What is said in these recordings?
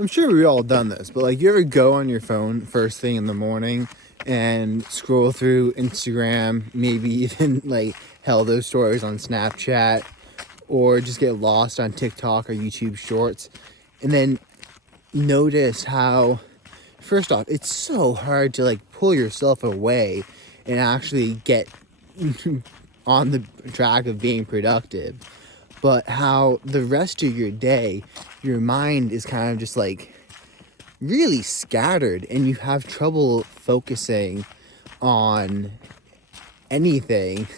I'm sure we all done this, but like, you ever go on your phone first thing in the morning and scroll through Instagram, maybe even like hell those stories on Snapchat, or just get lost on TikTok or YouTube Shorts, and then notice how, first off, it's so hard to like pull yourself away and actually get on the track of being productive, but how the rest of your day, your mind is kind of just like really scattered and you have trouble focusing on anything.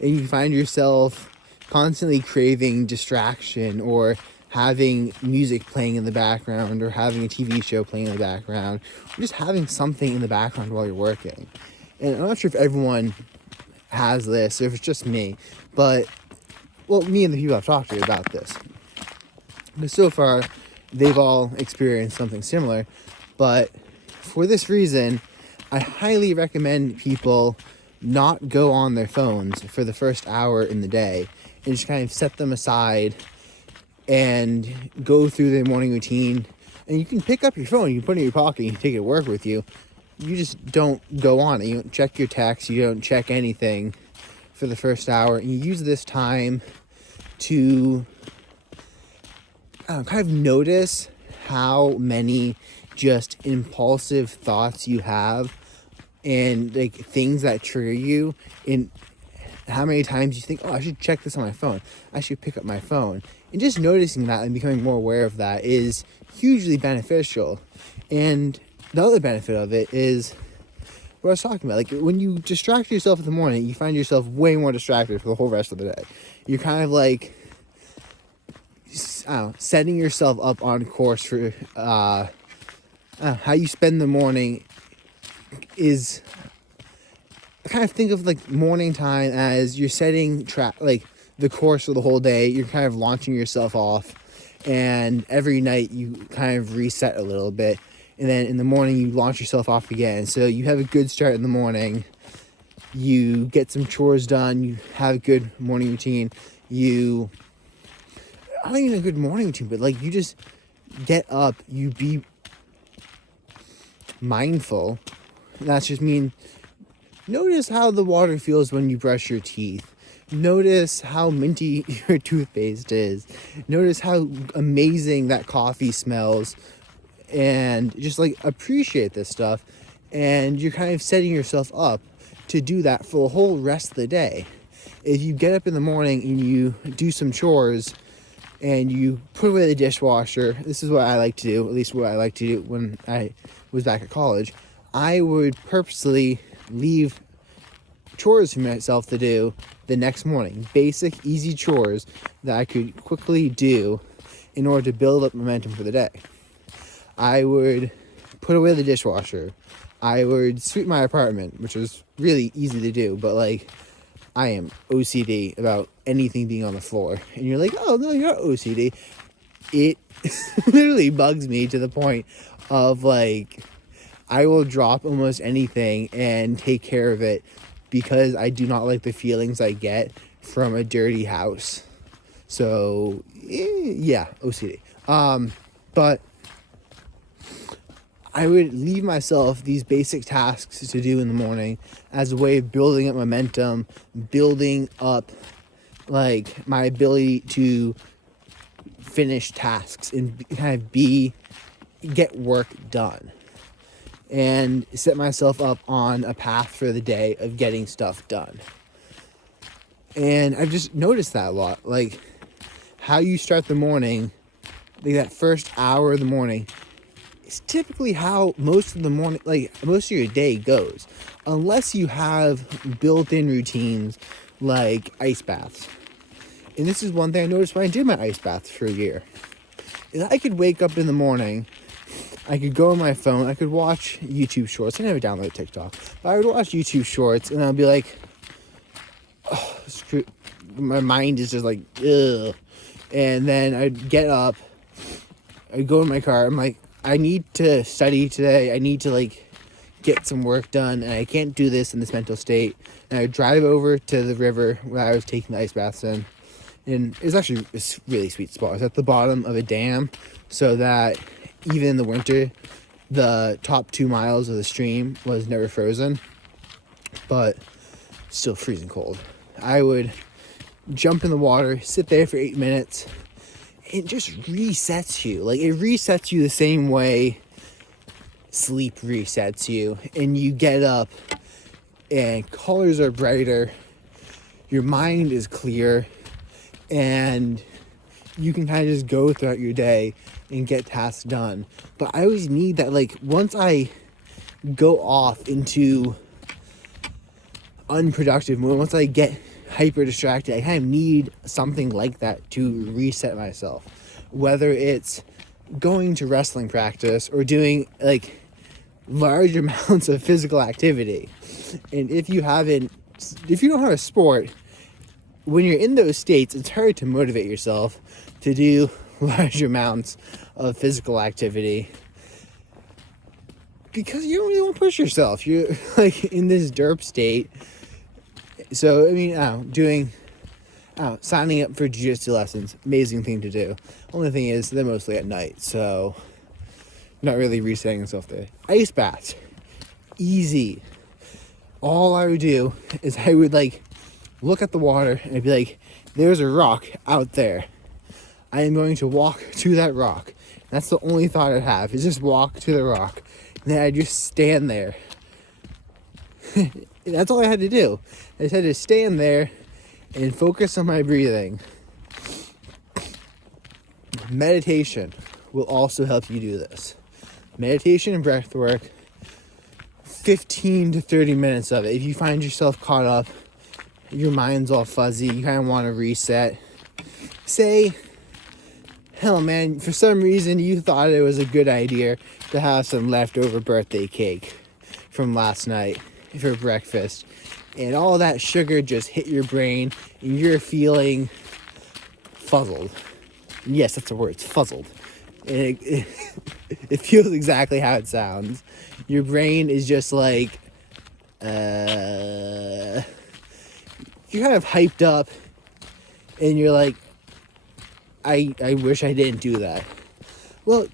And you find yourself constantly craving distraction, or having music playing in the background, or having a TV show playing in the background, or just having something in the background while you're working. And I'm not sure if everyone has this, or if it's just me, but, well, me and the people I've talked to about this. But so far, they've all experienced something similar. But for this reason, I highly recommend people not go on their phones for the first hour in the day, and just kind of set them aside and go through their morning routine. And you can pick up your phone, you can put it in your pocket, you can take it to work with you. You just don't go on it. You don't check your texts, you don't check anything for the first hour. And you use this time to kind of notice how many just impulsive thoughts you have, and like things that trigger you, and how many times you think, oh, I should check this on my phone, I should pick up my phone. And just noticing that and becoming more aware of that is hugely beneficial. And the other benefit of it is what I was talking about. Like, when you distract yourself in the morning, you find yourself way more distracted for the whole rest of the day. You're kind of like, I don't know, setting yourself up on course for how you spend the morning. Is, I kind of think of like morning time as you're setting like the course for the whole day. You're kind of launching yourself off, and every night you kind of reset a little bit, and then in the morning you launch yourself off again. So you have a good start in the morning, you get some chores done, you have a good morning routine, you, I don't even a good morning routine, but like, you just get up, you be mindful. And that's just mean, notice how the water feels when you brush your teeth. Notice how minty your toothpaste is. Notice how amazing that coffee smells. And just like appreciate this stuff. And you're kind of setting yourself up to do that for the whole rest of the day. If you get up in the morning and you do some chores and you put away the dishwasher, this is what I like to do, at least what I like to do when I was back at college. I would purposely leave chores for myself to do the next morning. Basic, easy chores that I could quickly do in order to build up momentum for the day. I would put away the dishwasher. I would sweep my apartment, which was really easy to do, but like, I am OCD about anything being on the floor. And you're like, oh no, you're not OCD. It literally bugs me to the point of like, I will drop almost anything and take care of it, because I do not like the feelings I get from a dirty house. So yeah, OCD. But I would leave myself these basic tasks to do in the morning as a way of building up momentum, building up like my ability to finish tasks and kind of get work done, and set myself up on a path for the day of getting stuff done. And I've just noticed that a lot, like how you start the morning, like that first hour of the morning is typically how most of the morning, like most of your day goes, unless you have built-in routines like ice baths. And this is one thing I noticed when I did my ice baths for a year, is I could wake up in the morning, I could go on my phone, I could watch YouTube Shorts. I never downloaded TikTok, but I would watch YouTube Shorts, and I'd be like, oh, screw. My mind is just like, ugh. And then I'd get up, I'd go in my car, I'm like, I need to study today, I need to like get some work done, and I can't do this in this mental state. And I'd drive over to the river where I was taking the ice baths in, and it was actually a really sweet spot. It was at the bottom of a dam, so that even in the winter, the top 2 miles of the stream was never frozen, but still freezing cold. I would jump in the water, sit there for 8 minutes. It just resets you. Like, it resets you the same way sleep resets you. And you get up and colors are brighter. Your mind is clear. And you can kind of just go throughout your day and get tasks done. But I always need that, like, once I go off into unproductive mode, once I get hyper distracted, I kind of need something like that to reset myself. Whether it's going to wrestling practice or doing like large amounts of physical activity. And if you don't have a sport, when you're in those states, it's hard to motivate yourself to do large amounts of physical activity because you don't really want to push yourself. You're like in this derp state. So, I mean, signing up for jiu-jitsu lessons, amazing thing to do. Only thing is, they're mostly at night, so not really resetting yourself there. Ice baths, easy. All I would do is I would, like, look at the water and I'd be like, there's a rock out there. I am going to walk to that rock. That's the only thought I'd have, is just walk to the rock. And then I'd just stand there. That's all I had to do. I just had to stand there and focus on my breathing. Meditation will also help you do this. Meditation and breath work, 15 to 30 minutes of it. If you find yourself caught up, your mind's all fuzzy, you kind of want to reset. Say, hell man, for some reason you thought it was a good idea to have some leftover birthday cake from last night for breakfast, and all that sugar just hit your brain and you're feeling fuzzled. Yes, that's the word, it's fuzzled. And it feels exactly how it sounds. Your brain is just like you're kind of hyped up and you're like, I wish I didn't do that. Well,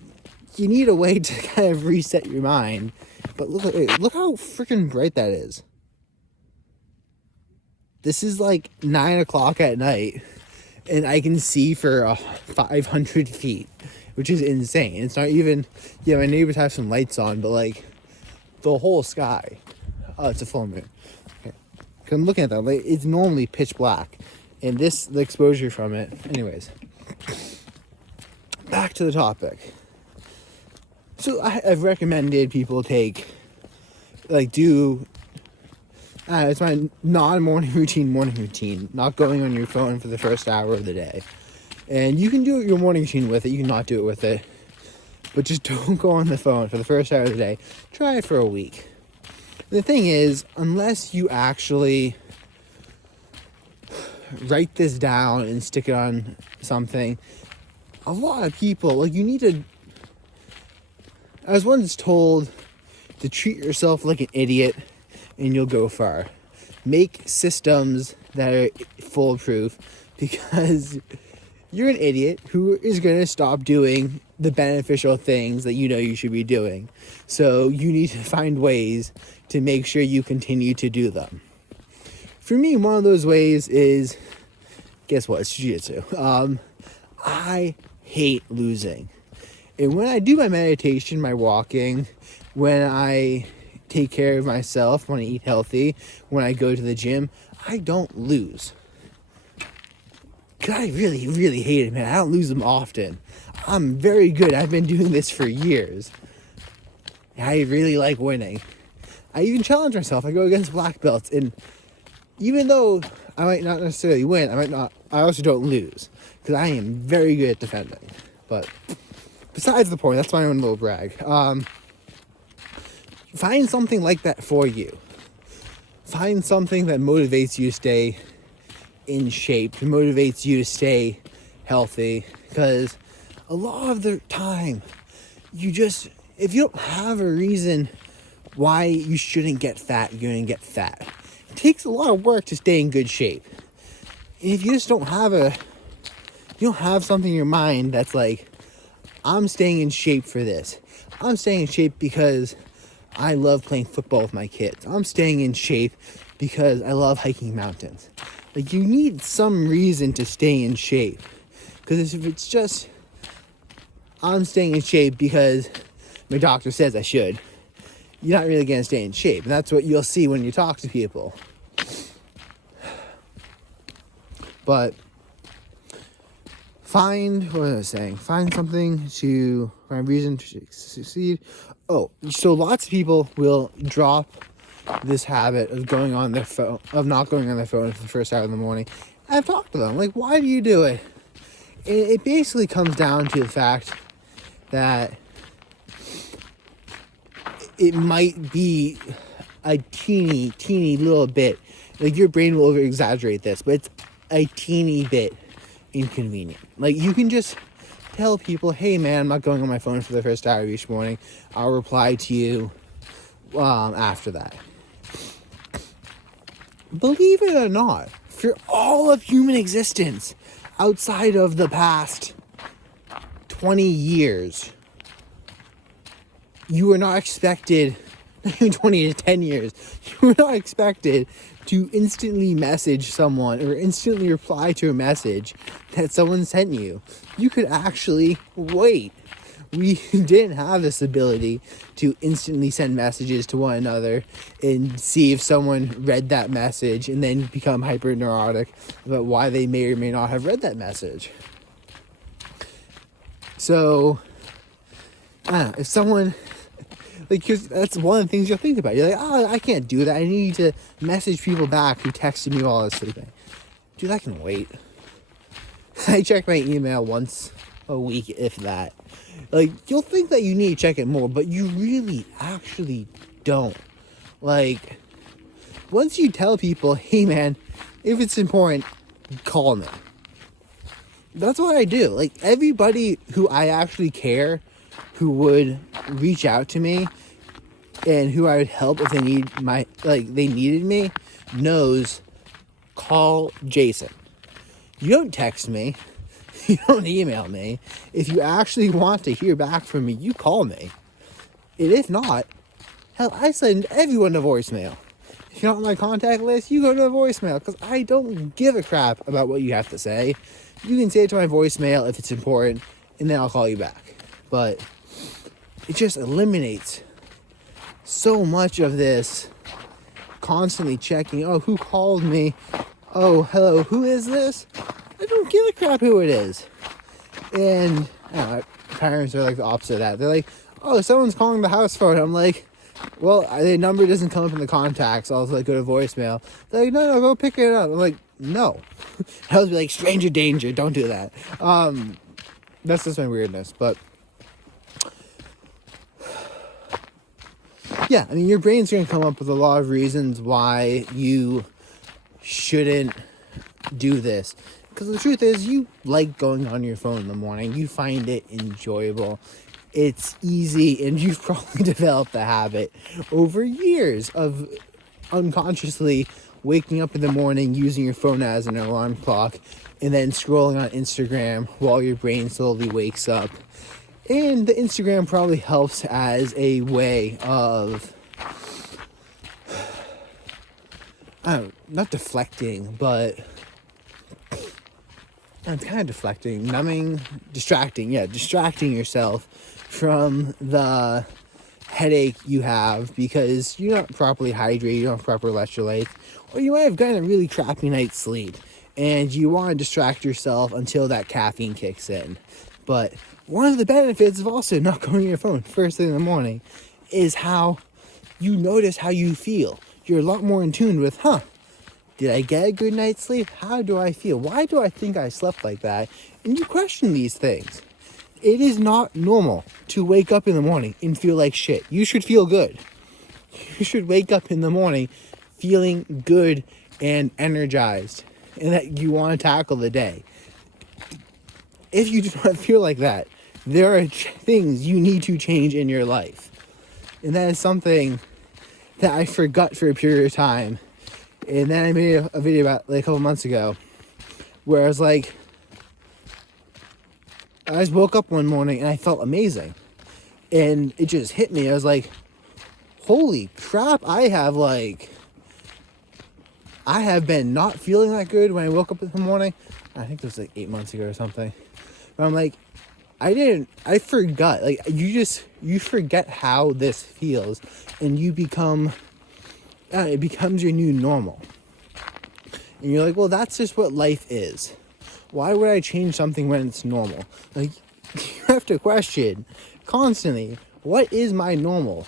you need a way to kind of reset your mind. But look how freaking bright that is. This is like 9 o'clock at night, and I can see for 500 feet, which is insane. It's not even, my neighbors have some lights on, but like the whole sky. Oh, it's a full moon. Okay. 'Cause I'm looking at that, like, it's normally pitch black, and the exposure from it. Anyways, back to the topic. So I've recommended people it's my non-morning routine, not going on your phone for the first hour of the day. And you can do your morning routine with it, you can not do it with it, but just don't go on the phone for the first hour of the day. Try it for a week. The thing is, unless you actually write this down and stick it on something, a lot of people, I was once told to treat yourself like an idiot and you'll go far. Make systems that are foolproof, because you're an idiot who is going to stop doing the beneficial things that you know you should be doing. So you need to find ways to make sure you continue to do them. For me, one of those ways is, guess what? It's jiu-jitsu. I hate losing. And when I do my meditation, my walking, when I take care of myself, when I eat healthy, when I go to the gym, I don't lose. Cause I really, really hate it, man. I don't lose them often. I'm very good. I've been doing this for years. I really like winning. I even challenge myself. I go against black belts, and even though I might not necessarily win, I also don't lose, because I am very good at defending. But besides the point, that's my own little brag. Find something like that for you. Find something that motivates you to stay in shape, motivates you to stay healthy, because a lot of the time, if you don't have a reason why you shouldn't get fat, you're going to get fat. It takes a lot of work to stay in good shape. And if you just don't have something in your mind that's like, I'm staying in shape for this. I'm staying in shape because I love playing football with my kids. I'm staying in shape because I love hiking mountains. Like, you need some reason to stay in shape. Because if it's just, I'm staying in shape because my doctor says I should, you're not really going to stay in shape. And that's what you'll see when you talk to people. But find something to, find a reason to succeed. Oh, so lots of people will drop this habit of going on their phone, of not going on their phone for the first hour in the morning. I've talked to them, like, why do you do it? It basically comes down to the fact that it might be a teeny little bit, like, your brain will over exaggerate this, but it's a teeny bit inconvenient. Like, you can just tell people, hey man, I'm not going on my phone for the first hour of each morning. I'll reply to you after that. Believe it or not, for all of human existence, outside of the past 20 years, you are not expected, 20 to 10 years, you are not expected to instantly message someone or instantly reply to a message that someone sent you. You could actually wait. We didn't have this ability to instantly send messages to one another and see if someone read that message and then become hyper neurotic about why they may or may not have read that message. So, I don't know, if someone, like, because that's one of the things you'll think about. You're like, oh, I can't do that. I need to message people back who texted me while I was sleeping. Dude, I can wait. I check my email once a week, if that. Like, you'll think that you need to check it more, but you really actually don't. Like, once you tell people, hey man, if it's important, call me. That's what I do. Like, everybody who I actually care, who would reach out to me and who I would help if they needed me, knows, call Jason. You don't text me. You don't email me. If you actually want to hear back from me, you call me. And if not, hell, I send everyone a voicemail. If you're not on my contact list, you go to a voicemail, because I don't give a crap about what you have to say. You can say it to my voicemail if it's important, and then I'll call you back. But it just eliminates so much of this constantly checking, oh, who called me? Oh, hello, who is this? I don't give a crap who it is. And I don't know, parents are like the opposite of that. They're like, oh, someone's calling the house phone. I'm like, well, the number doesn't come up in the contacts. I'll like go to voicemail. They're like, no, go pick it up. I'm like, no. I was like, stranger danger, don't do that. That's just my weirdness. But yeah, I mean, your brain's going to come up with a lot of reasons why you shouldn't do this. Because the truth is, you like going on your phone in the morning. You find it enjoyable. It's easy, and you've probably developed the habit over years of unconsciously waking up in the morning, using your phone as an alarm clock, and then scrolling on Instagram while your brain slowly wakes up. And the Instagram probably helps as a way of, I don't know, not deflecting, but it's kind of deflecting, distracting yourself from the headache you have because you're not properly hydrated, you don't have proper electrolytes, or you might have gotten a really crappy night's sleep, and you want to distract yourself until that caffeine kicks in. But one of the benefits of also not going on your phone first thing in the morning is how you notice how you feel. You're a lot more in tune with, did I get a good night's sleep? How do I feel? Why do I think I slept like that? And you question these things. It is not normal to wake up in the morning and feel like shit. You should feel good. You should wake up in the morning feeling good and energized and that you want to tackle the day. If you do not feel like that, there are things you need to change in your life. And that is something that I forgot for a period of time. And then I made a video about like a couple months ago where I was like, I just woke up one morning and I felt amazing. And it just hit me. I was like, holy crap, I have been not feeling that good when I woke up in the morning. I think it was like 8 months ago or something. But I'm like, I forgot. Like, you forget how this feels. And you become, it becomes your new normal. And you're like, well, that's just what life is. Why would I change something when it's normal? Like, you have to question constantly, what is my normal?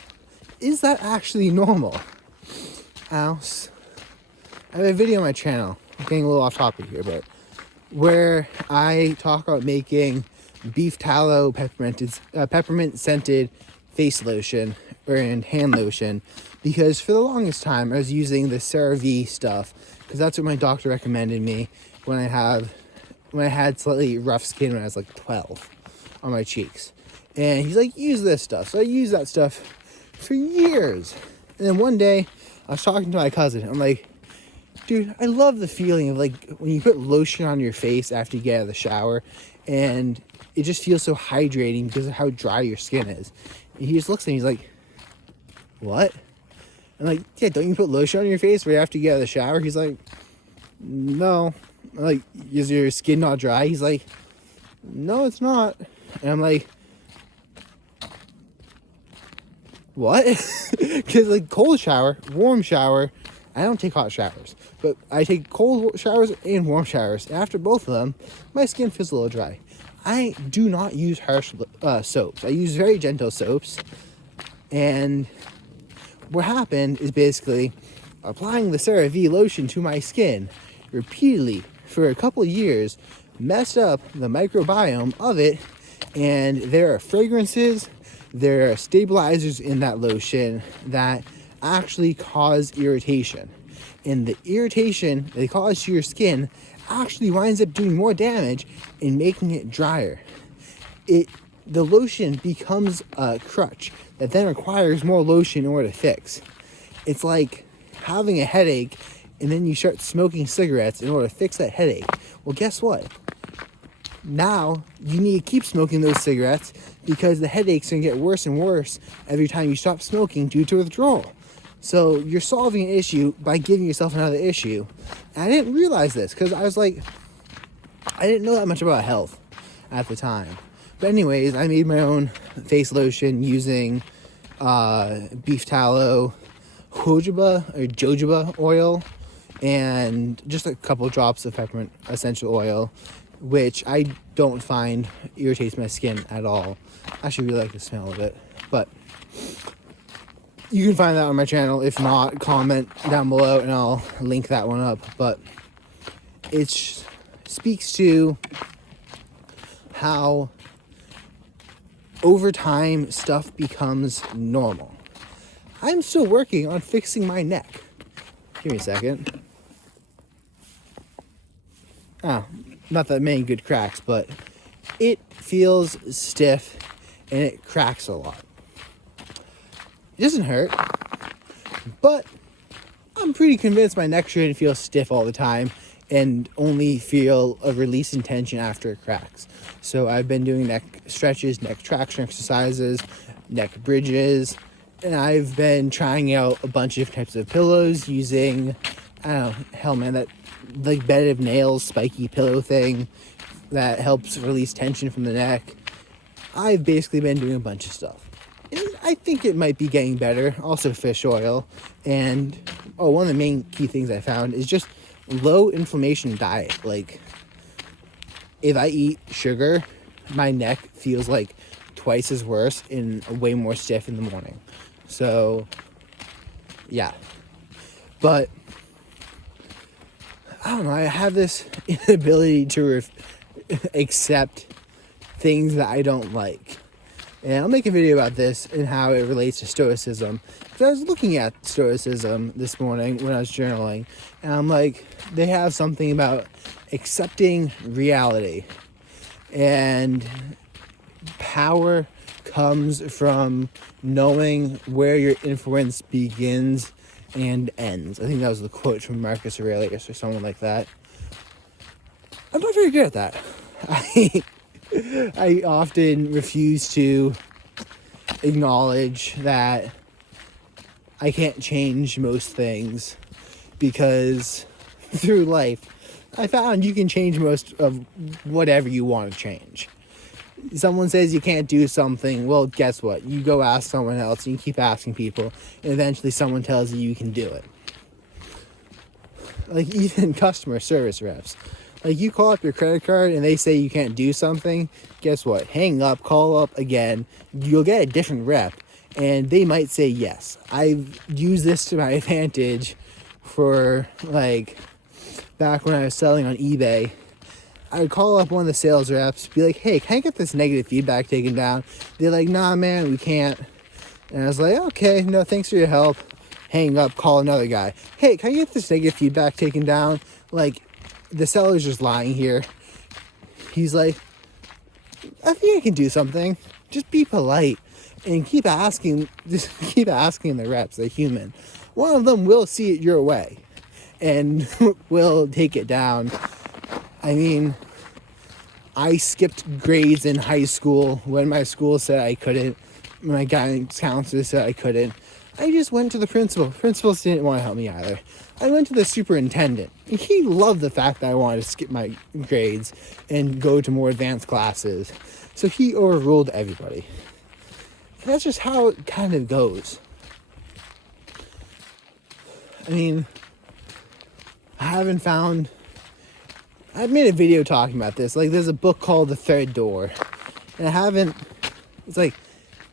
Is that actually normal? Else, I have a video on my channel, I'm getting a little off topic here, but where I talk about making beef tallow peppermint scented face lotion and hand lotion, because for the longest time I was using the CeraVe stuff because that's what my doctor recommended me when I had slightly rough skin when I was like 12 on my cheeks. And he's like, use this stuff. So I used that stuff for years. And then one day I was talking to my cousin. I'm like, dude, I love the feeling of like when you put lotion on your face after you get out of the shower and it just feels so hydrating because of how dry your skin is. And he just looks at me, he's like, what? I'm like, yeah, don't you put lotion on your face right after you get out of the shower? He's like, no. I'm like, is your skin not dry? He's like, no, it's not. And I'm like, what? Because like cold shower, warm shower, I don't take hot showers, but I take cold showers and warm showers. After both of them, my skin feels a little dry. I do not use harsh soaps. I use very gentle soaps. And what happened is basically applying the CeraVe lotion to my skin repeatedly for a couple of years messed up the microbiome of it. And there are fragrances, there are stabilizers in that lotion that actually cause irritation. And the irritation they cause to your skin actually winds up doing more damage in making it drier. The lotion becomes a crutch that then requires more lotion in order to fix. It's like having a headache and then you start smoking cigarettes in order to fix that headache. Well, guess what? Now you need to keep smoking those cigarettes because the headache's gonna get worse and worse every time you stop smoking due to withdrawal. So you're solving an issue by giving yourself another issue. And I didn't realize this because I was like, I didn't know that much about health at the time. But anyways, I made my own face lotion using beef tallow, jojoba oil, and just a couple drops of peppermint essential oil, which I don't find irritates my skin at all. I actually really like the smell of it. But you can find that on my channel. If not, comment down below and I'll link that one up. But it speaks to how over time stuff becomes normal. I'm still working on fixing my neck. Give me a second. Oh, not that many good cracks, but it feels stiff and it cracks a lot. It doesn't hurt, but I'm pretty convinced my neck shouldn't feel stiff all the time and only feel a release in tension after it cracks. So I've been doing neck stretches, neck traction exercises, neck bridges, and I've been trying out a bunch of types of pillows using, I don't know, hell man, that like bed of nails spiky pillow thing that helps release tension from the neck. I've basically been doing a bunch of stuff. And I think it might be getting better. Also fish oil. And one of the main key things I found is just low inflammation diet. Like if I eat sugar, my neck feels like twice as worse and way more stiff in the morning. So yeah. But I don't know, I have this inability to accept things that I don't like. And I'll make a video about this and how it relates to Stoicism. Because I was looking at Stoicism this morning when I was journaling, and I'm like, they have something about accepting reality. And power comes from knowing where your influence begins and ends. I think that was the quote from Marcus Aurelius or someone like that. I'm not very good at that. I often refuse to acknowledge that I can't change most things, because through life I found you can change most of whatever you want to change. Someone says you can't do something, well, guess what? You go ask someone else, and you keep asking people, and eventually someone tells you you can do it. Like, even customer service reps. Like, you call up your credit card and they say you can't do something, guess what? Hang up, call up again, you'll get a different rep, and they might say yes. I've used this to my advantage for, like, back when I was selling on eBay. I would call up one of the sales reps, be like, hey, can I get this negative feedback taken down? They're like, nah, man, we can't. And I was like, okay, no, thanks for your help. Hang up, call another guy. Hey, can I get this negative feedback taken down? Like, the seller's just lying here. He's like, I think I can do something. Just be polite and keep asking. Just keep asking the reps. They're human. One of them will see it your way and will take it down. I mean, I skipped grades in high school when my school said I couldn't. My guidance counselor said I couldn't. I just went to the principal. Principals didn't want to help me either. I went to the superintendent. And he loved the fact that I wanted to skip my grades and go to more advanced classes. So he overruled everybody. And that's just how it kind of goes. I mean, I've made a video talking about this. Like, there's a book called The Third Door. And it's like,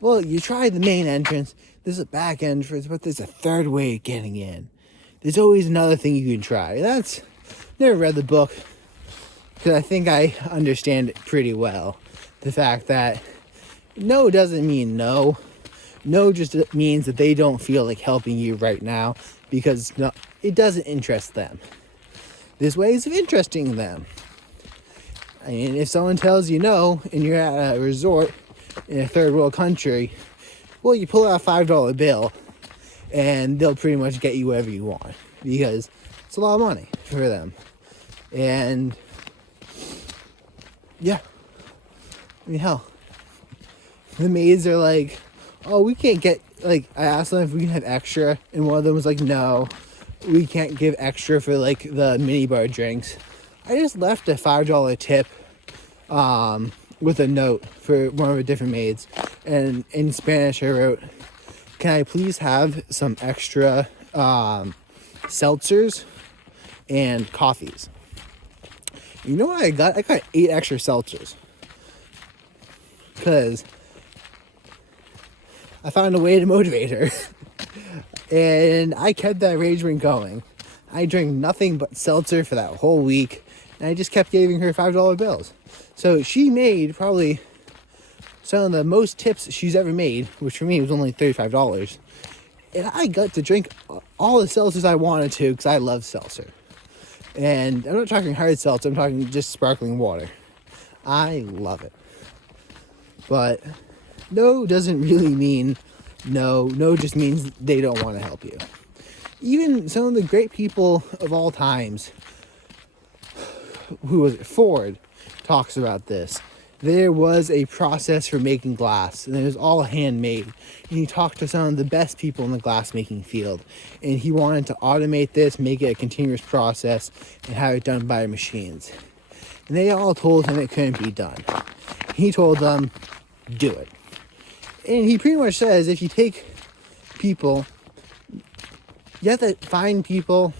well, you tried the main entrance. There's a back entrance, but there's a third way of getting in. There's always another thing you can try. Never read the book, because I think I understand it pretty well. The fact that no doesn't mean no. No just means that they don't feel like helping you right now, because it doesn't interest them. There's ways of interesting them. I mean, if someone tells you no, and you're at a resort in a third world country, well, you pull out a $5 bill, and they'll pretty much get you whatever you want, because it's a lot of money for them. And yeah, I mean, hell, the maids are like, oh, we can't get, like, I asked them if we can have extra, and one of them was like, no, we can't give extra for, like, the minibar drinks. I just left a $5 tip with a note for one of the different maids, and in Spanish I wrote, can I please have some extra seltzers and coffees? You know what I got? I got 8 extra seltzers, because I found a way to motivate her. And I kept that arrangement going. I drank nothing but seltzer for that whole week, and I just kept giving her $5 bills. So she made probably some of the most tips she's ever made, which for me was only $35. And I got to drink all the seltzers I wanted to, because I love seltzer. And I'm not talking hard seltzer, I'm talking just sparkling water. I love it. But no doesn't really mean no. No just means they don't want to help you. Even some of the great people of all times, who was it? Ford talks about this. There was a process for making glass, and it was all handmade. And he talked to some of the best people in the glass making field, and he wanted to automate this, make it a continuous process, and have it done by machines. And they all told him it couldn't be done. He told them, do it. And he pretty much says, if you take people, you have to find people.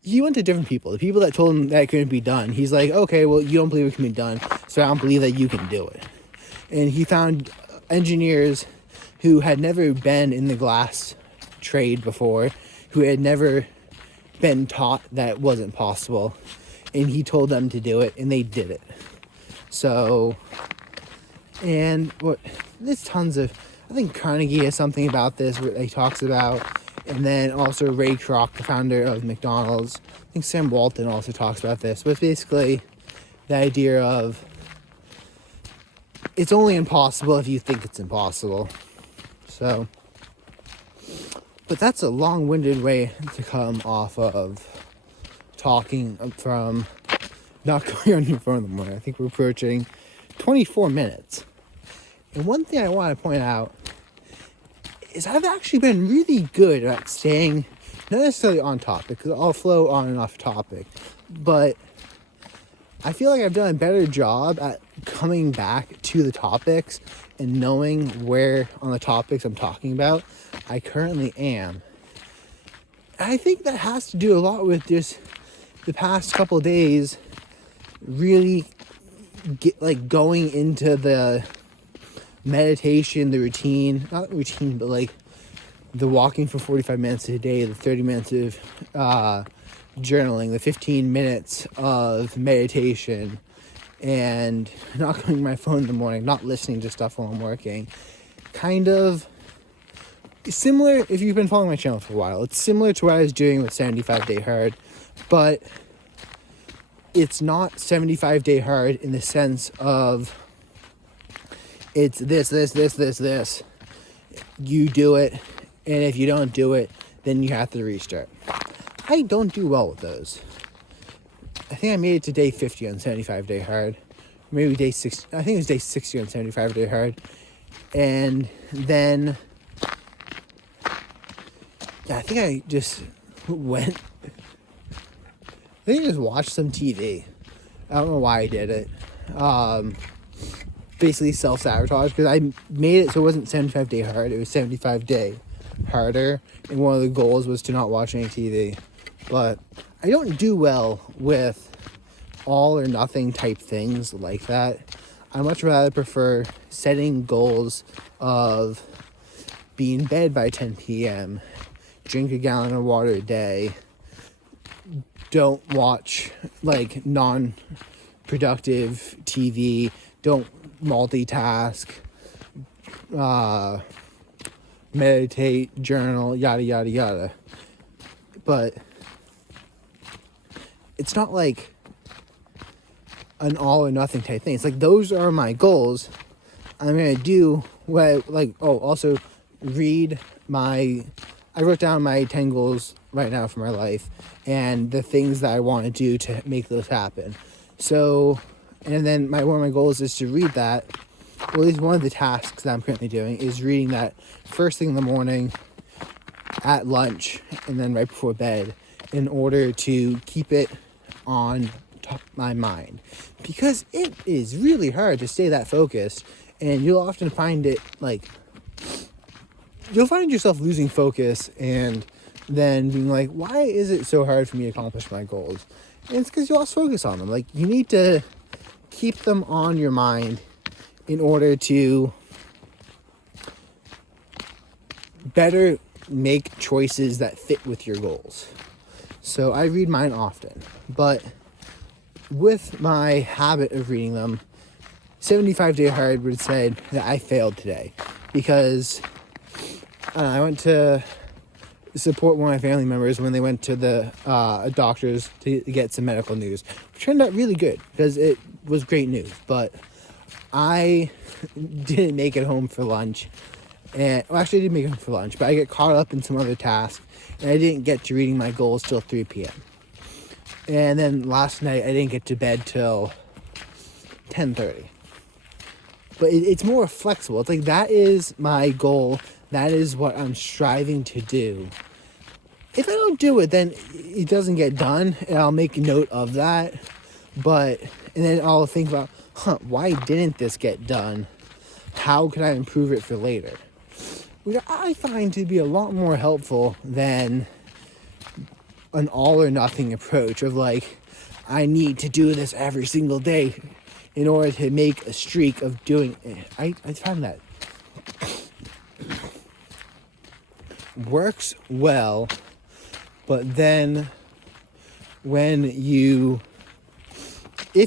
He went to different people. The people that told him that it couldn't be done, he's like, okay, well, you don't believe it can be done, so I don't believe that you can do it. And he found engineers who had never been in the glass trade before, who had never been taught that it wasn't possible, and he told them to do it, and they did it. So, and there's tons of, I think Carnegie has something about this where he talks about, and then also Ray Kroc, the founder of McDonald's. I think Sam Walton also talks about this, but it's basically the idea of it's only impossible if you think it's impossible. So, but that's a long-winded way to come off of talking from not going on your phone in the morning. I think we're approaching 24 minutes. And one thing I want to point out is I've actually been really good at staying not necessarily on topic, because I'll flow on and off topic, but I feel like I've done a better job at coming back to the topics and knowing where on the topics I'm talking about I currently am. And I think that has to do a lot with just the past couple days really going into the meditation, the routine, not routine, but like the walking for 45 minutes a day, the 30 minutes of journaling, the 15 minutes of meditation, and not going to my phone in the morning, not listening to stuff while I'm working. Kind of similar, if you've been following my channel for a while, it's similar to what I was doing with 75 Day Hard, but it's not 75 Day Hard in the sense of it's this. You do it, and if you don't do it, then you have to restart. I don't do well with those. I think I made it to day 50 on 75 Day Hard. Maybe day 60. I think it was day 60 on 75 Day Hard. And then I think I just went. I think I just watched some TV. I don't know why I did it. Basically self-sabotage, because I made it so it wasn't 75 Day Hard. It was 75 Day Harder. And one of the goals was to not watch any TV. But I don't do well with all or nothing type things like that. I much rather prefer setting goals of being in bed by 10 p.m., drink a gallon of water a day, don't watch like non-productive TV, don't multitask, meditate, journal, yada yada yada. But it's not like an all or nothing type thing. It's like those are my goals. I'm gonna do what also read my. I wrote down my 10 goals right now for my life and the things that I want to do to make those happen. So, and then one of my goals is to read that. Well, at least one of the tasks that I'm currently doing is reading that first thing in the morning, at lunch, and then right before bed, in order to keep it on top of my mind. Because it is really hard to stay that focused, and you'll often find it you'll find yourself losing focus and then being like, why is it so hard for me to accomplish my goals? And it's because you lost focus on them. Like, you need to keep them on your mind in order to better make choices that fit with your goals. So I read mine often, but with my habit of reading them, 75 Day Hard would have said that I failed today because I went to support one of my family members when they went to the doctors to get some medical news. It turned out really good because it was great news, but I didn't make it home for lunch. Actually, I did make it home for lunch, but I get caught up in some other task, and I didn't get to reading my goals till 3 p.m. And then last night, I didn't get to bed till 10:30. But it's more flexible. It's like, that is my goal. That is what I'm striving to do. If I don't do it, then it doesn't get done, and I'll make a note of that. And then I'll think about, why didn't this get done? How can I improve it for later? Which I find to be a lot more helpful than an all or nothing approach of like, I need to do this every single day in order to make a streak of doing it. I find that works well, but then if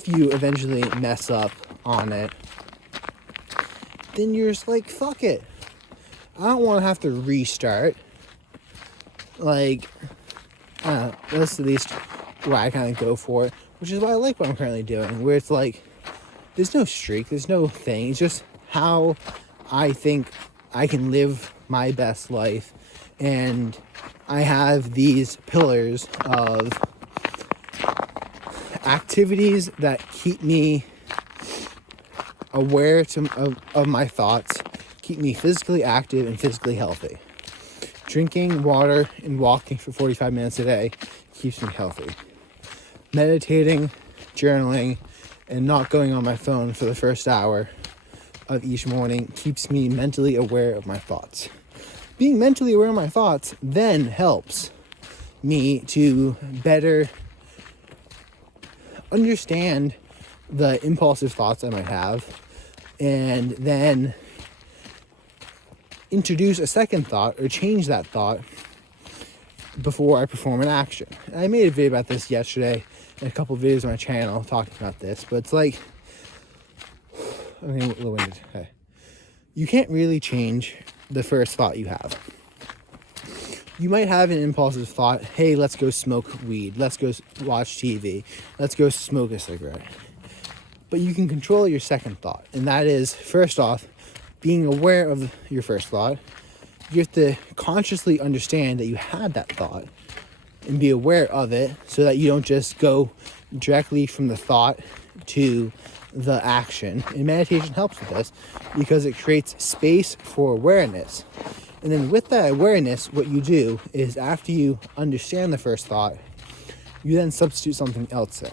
you eventually mess up on it, then you're just like, fuck it. I don't want to have to restart. Like, that's at least why I kind of go for it, which is why I like what I'm currently doing, where it's like, there's no streak, there's no thing. It's just how I think I can live my best life. And I have these pillars of activities that keep me aware of my thoughts, keep me physically active and physically healthy. Drinking water and walking for 45 minutes a day keeps me healthy. Meditating, journaling, and not going on my phone for the first hour of each morning keeps me mentally aware of my thoughts. Being mentally aware of my thoughts then helps me to better understand the impulsive thoughts I might have, and then introduce a second thought or change that thought before I perform an action. And I made a video about this yesterday and a couple of videos on my channel talking about this, but it's like, I'm getting a little winded. Okay. You can't really change the first thought you have. You might have an impulsive thought, hey, let's go smoke weed, let's go watch TV, let's go smoke a cigarette. But you can control your second thought, and that is, first off, being aware of your first thought. You have to consciously understand that you had that thought and be aware of it so that you don't just go directly from the thought to the action. And meditation helps with this because it creates space for awareness. And then with that awareness, what you do is after you understand the first thought, you then substitute something else in.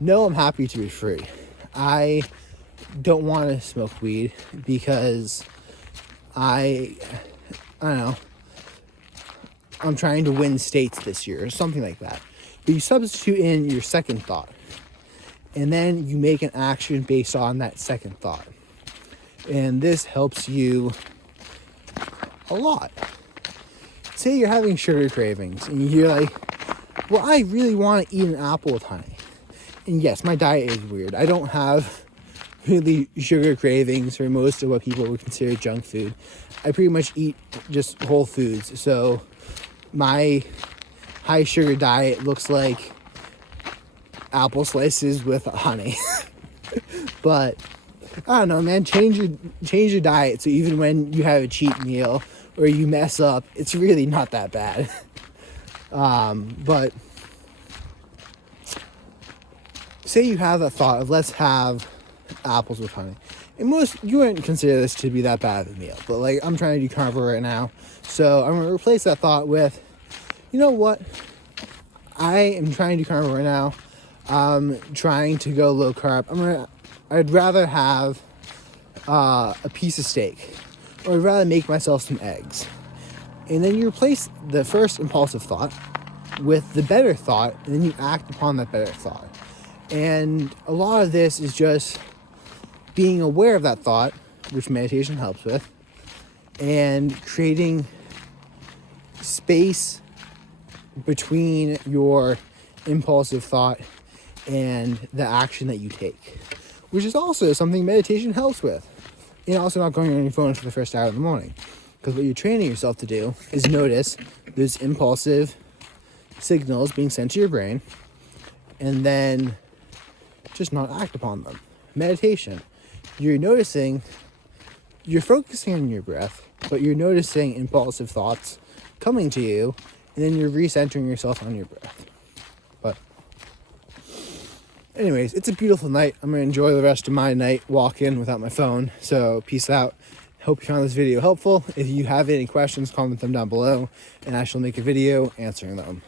No, I'm happy to be free. I don't want to smoke weed because I don't know, I'm trying to win states this year or something like that. But you substitute in your second thought, and then you make an action based on that second thought. And this helps you a lot. Say you're having sugar cravings and you're like, well, I really want to eat an apple with honey. And yes, my diet is weird. I don't have really sugar cravings for most of what people would consider junk food. I pretty much eat just whole foods. So my high sugar diet looks like apple slices with honey. But I don't know, man, change your diet so even when you have a cheat meal or you mess up, it's really not that bad. But say you have a thought of let's have apples with honey. And you wouldn't consider this to be that bad of a meal, but like I'm trying to do carnivore right now, so I'm gonna replace that thought with, you know what? I am trying to do carnivore right now. I'm trying to go low carb. I'd rather have a piece of steak, or I'd rather make myself some eggs. And then you replace the first impulsive thought with the better thought, and then you act upon that better thought. And a lot of this is just being aware of that thought, which meditation helps with, and creating space between your impulsive thought and the action that you take, which is also something meditation helps with. And also not going on your phone for the first hour of the morning, because what you're training yourself to do is notice those impulsive signals being sent to your brain and then just not act upon them. Meditation, you're focusing on your breath, but you're noticing impulsive thoughts coming to you, and then you're recentering yourself on your breath. But anyways, it's a beautiful night. I'm going to enjoy the rest of my night walking without my phone. So peace out. Hope you found this video helpful. If you have any questions, comment them down below, and I shall make a video answering them.